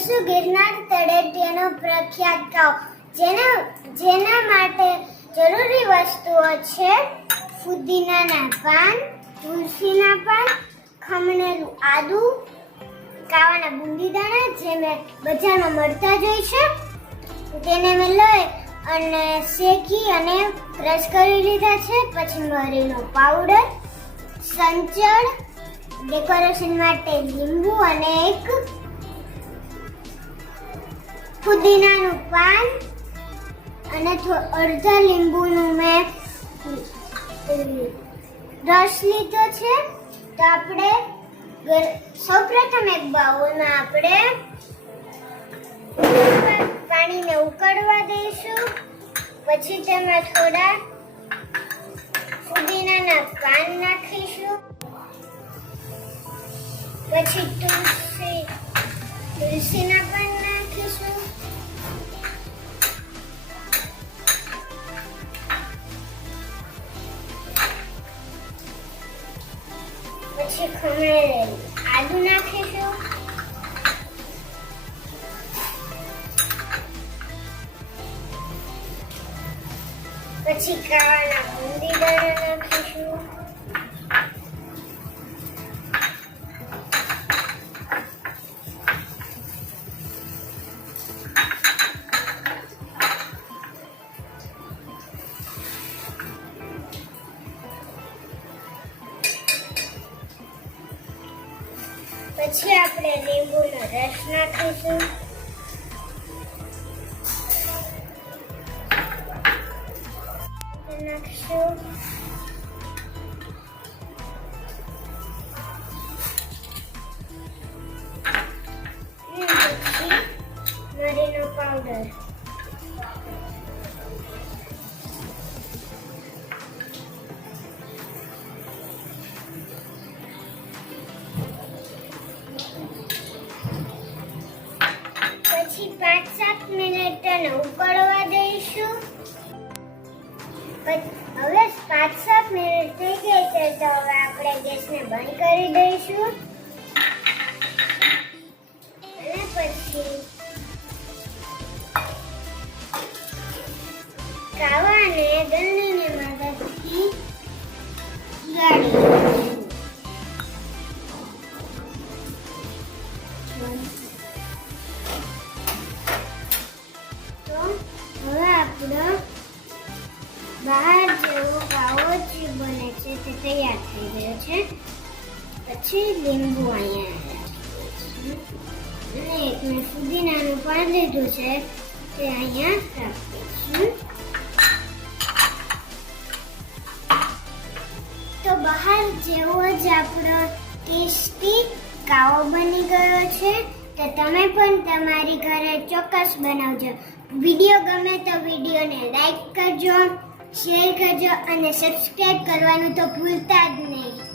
જોઈશું ગિરનાર તળેટીનો પ્રખ્યાત કાવ, જેના માટે જરૂરી વસ્તુઓ છે ફુદીનાના પાન, તુલસીના પાન, ખમણેલું આદુ, કાવાના બુંદી દાણા જે મેં બજારમાં મળતા જ હોય છે, તેને મેં લઈ અને શેકી અને ક્રશ કરી લીધા છે. પછી મરીનો પાવડર, સંચળ, ડેકોરેશન માટે લીંબુ અને એક ફુદીનાનું પાન અને અડધા લીંબુનું મેં રસ લીધો છે. તો આપણે સૌપ્રથમ એક બાઉલમાં આપણે પાણીને ઉકળવા દઈશું. પછી તેમાં થોડા ફુદીનાના પાન નાખીશું. પછી તુલસીના પાન નાખીશું. પછી ખમણેલું આદુ નાખીશું. પછી કાવાના બુંદી દાણા નાખીશું. પછી આપણે લીંબુનો રસ નાખીશું. નાખીશું. પછી મરીનો પાવડર. પછી 5-7 મિનિટ ઉકળવા દઈશું. હવે 5-7 મિનિટ થઈ ગઈ છે, તો હવે આપણે ગેસને બંધ કરી દઈશું. અને પછી કાવાને ગળણીની મદદથી ગાળી દઈશું. હવે આપણો બહાર જેવો કાવો જે બને છે તે તૈયાર થઈ ગયો છે. પછી લીંબુ અહીંયા અને એક મેં ફુદીનાનું પાન લીધું છે તે અહીંયા રાખીશું. તો બહાર જેવો જ આપણો ટેસ્ટી કાવો બની ગયો છે. તો તમે પણ તમારી ઘરે ચોક્કસ બનાવજો. વિડીયો ગમે તો વિડીયોને લાઈક કરજો, શેર કરજો અને સબસ્ક્રાઇબ કરવાનું તો ભૂલતા જ નહીં.